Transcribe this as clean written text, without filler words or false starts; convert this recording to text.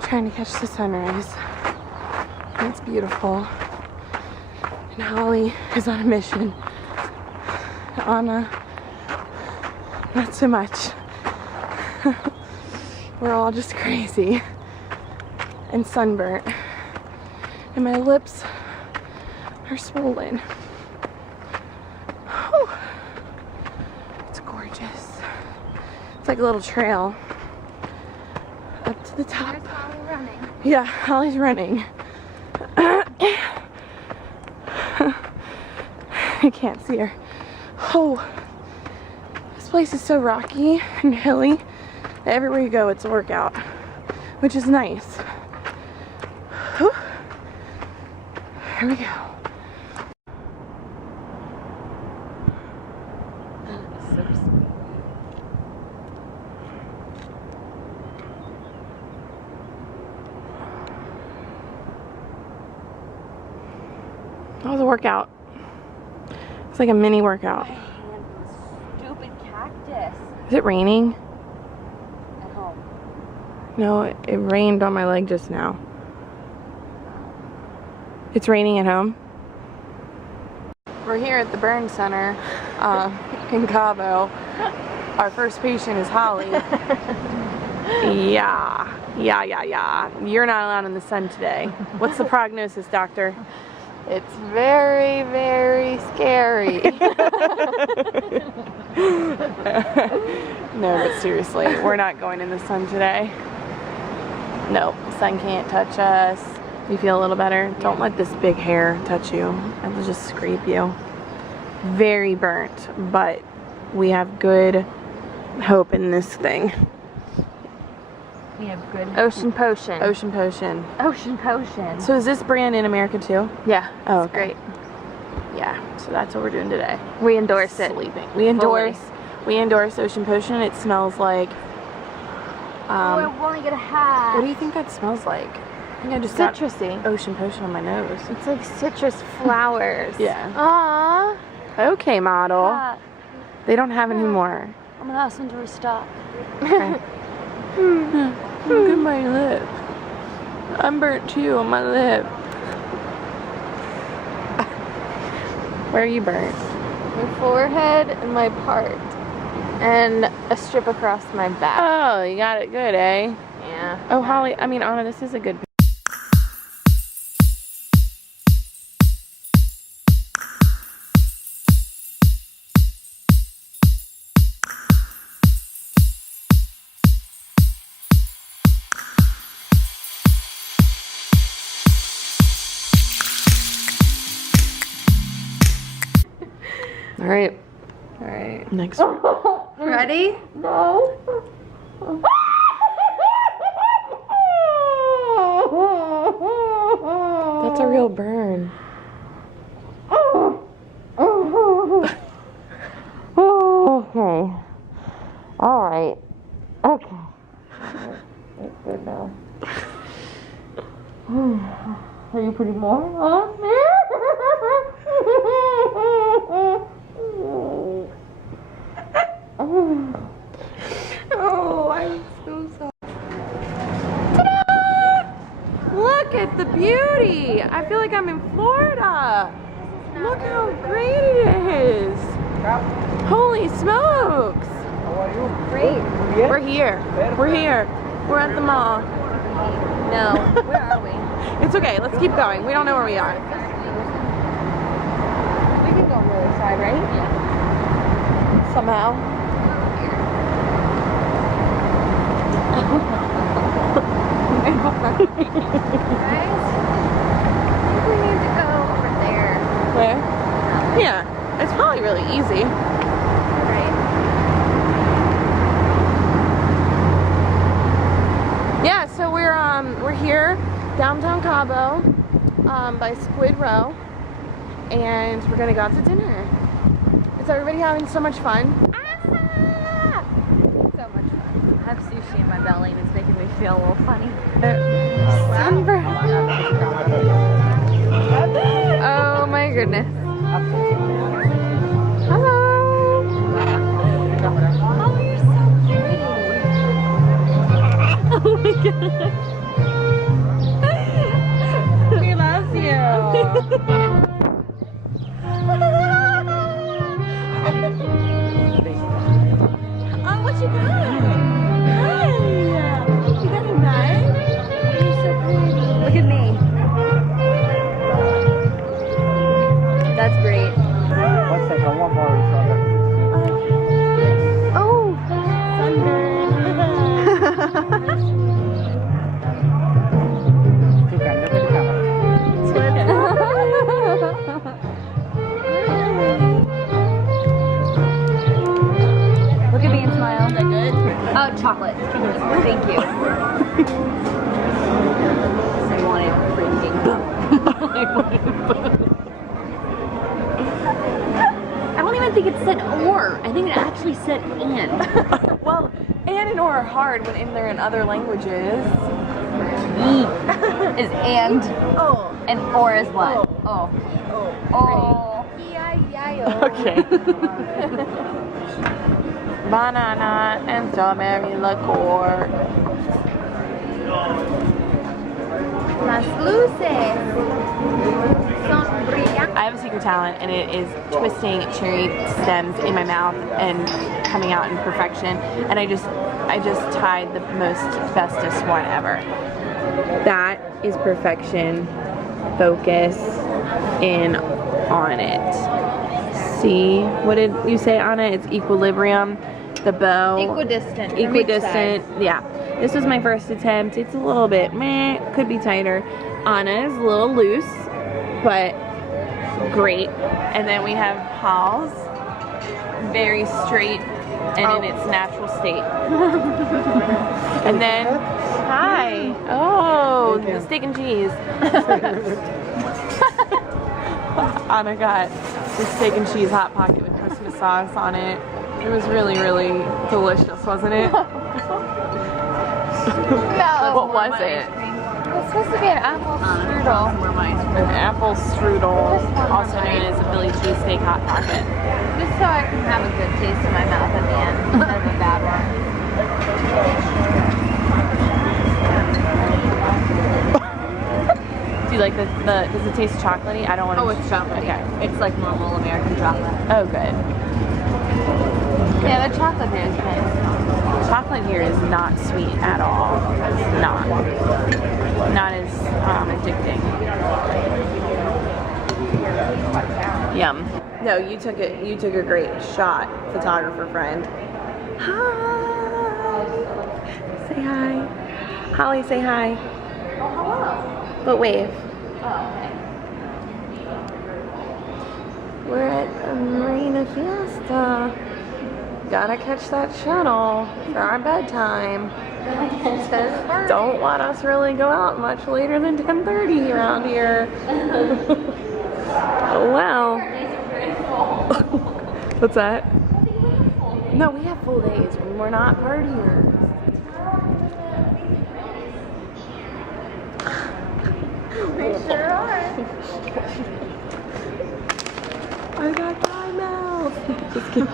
we're trying to catch the sunrise. And it's beautiful. And Holly is on a mission. Anna, not so much. We're all just crazy and sunburnt. And my lips are swollen. Whew. It's gorgeous. It's like a little trail up to the top. There's Holly running. Yeah, Holly's running. I can't see her. Oh, this place is so rocky and hilly that everywhere you go it's a workout, which is nice. Whew. Here we go. That was a workout. It's like a mini workout. My hand was stupid cactus. Is it raining? At home. No, it rained on my leg just now. It's raining at home. We're here at the burn center in Cabo. Our first patient is Holly. Yeah. You're not allowed in the sun today. What's the prognosis, doctor? It's very, very scary. No, but seriously, we're not going in the sun today. No, the sun can't touch us. You feel a little better? Don't let this big hair touch you. It'll just scrape you. Very burnt, but we have good hope in this thing. We have good ocean potion. Ocean potion. Ocean potion. So is this brand in America too? Yeah. Oh, it's great. Yeah. So that's what we're doing today. We endorse it. Sleeping. We endorse Ocean Potion. It smells like. I want to get a hat. What do you think that smells like? I think I just citrusy. got Ocean Potion on my nose. It's like citrus flowers. Yeah. Aww. Okay, model. Hat. They don't have any more. I'm gonna ask them to restock. Okay. Look at my lip. I'm burnt too on my lip. Where are you burnt? My forehead and my part. And a strip across my back. Oh, you got it good, eh? Yeah. Oh, Holly, I mean, Anna, this is a good. All right. Next one. Ready? No. That's a real burn. Okay. All right. Okay. It's good now. Are you pretty warm? Oh, I'm so sorry. Ta-da! Look at the beauty. I feel like I'm in Florida. Look how great it is. Holy smokes. How are you? Great. We're here. We're here. We're at the mall. No. Where are we? It's okay. Let's keep going. We don't know where we are. We can go on the other side, right? Yeah. Somehow. Guys, I think we need to go over there. Where? Yeah. It's probably really easy. Right. Yeah, so we're here downtown Cabo by Squid Row, and we're gonna go out to dinner. Is everybody having so much fun? Ah! So much fun. I have sushi in my belly and it's making me feel a little funny. Sunburn. Oh my goodness. Hello. Oh, you're so pretty. Oh my god. chocolate. Thank you. I want it freaking. I don't even think it said or. I think it actually said and. Well, and or are hard when they're in other languages. E is and. Oh. And or is what? Oh. Oh. Okay. Banana and strawberry liqueur. Las luces son brillantes. I have a secret talent, and it is twisting cherry stems in my mouth and coming out in perfection. And I just tied the bestest one ever. That is perfection. Focus in on it. See, what did you say on it? It's equilibrium. The bow. Equidistant. Equidistant. Yeah. This was my first attempt. It's a little bit meh. Could be tighter. Anna is a little loose, but great. And then we have Hal's, very straight and in its natural state. And then, hi. Oh, the steak and cheese. Anna got the steak and cheese hot pocket with Christmas sauce on it. It was really, really delicious, wasn't it? No. What was it? It's supposed to be an apple strudel. An apple strudel, also known as a Philly cheesesteak hot pocket. Just so I can have a good taste in my mouth at the end instead of a bad one. Do you like the does it taste chocolatey? I don't want to. Oh, it's chocolatey. Okay. It's like normal American chocolate. Oh, good. Yeah, the chocolate here is nice. Chocolate here is not sweet at all. It's not as addicting. Yum. No, you took it. You took a great shot, photographer friend. Hi. Say hi. Holly, say hi. Oh, hello. But wave. Oh, okay. We're at Marina Fiesta. Gotta catch that shuttle for our bedtime. Don't let us really go out much later than 10:30 around here. Oh well. What's that? No, we have full days. We're not partiers. We sure are. I got dry mouth. Just kidding.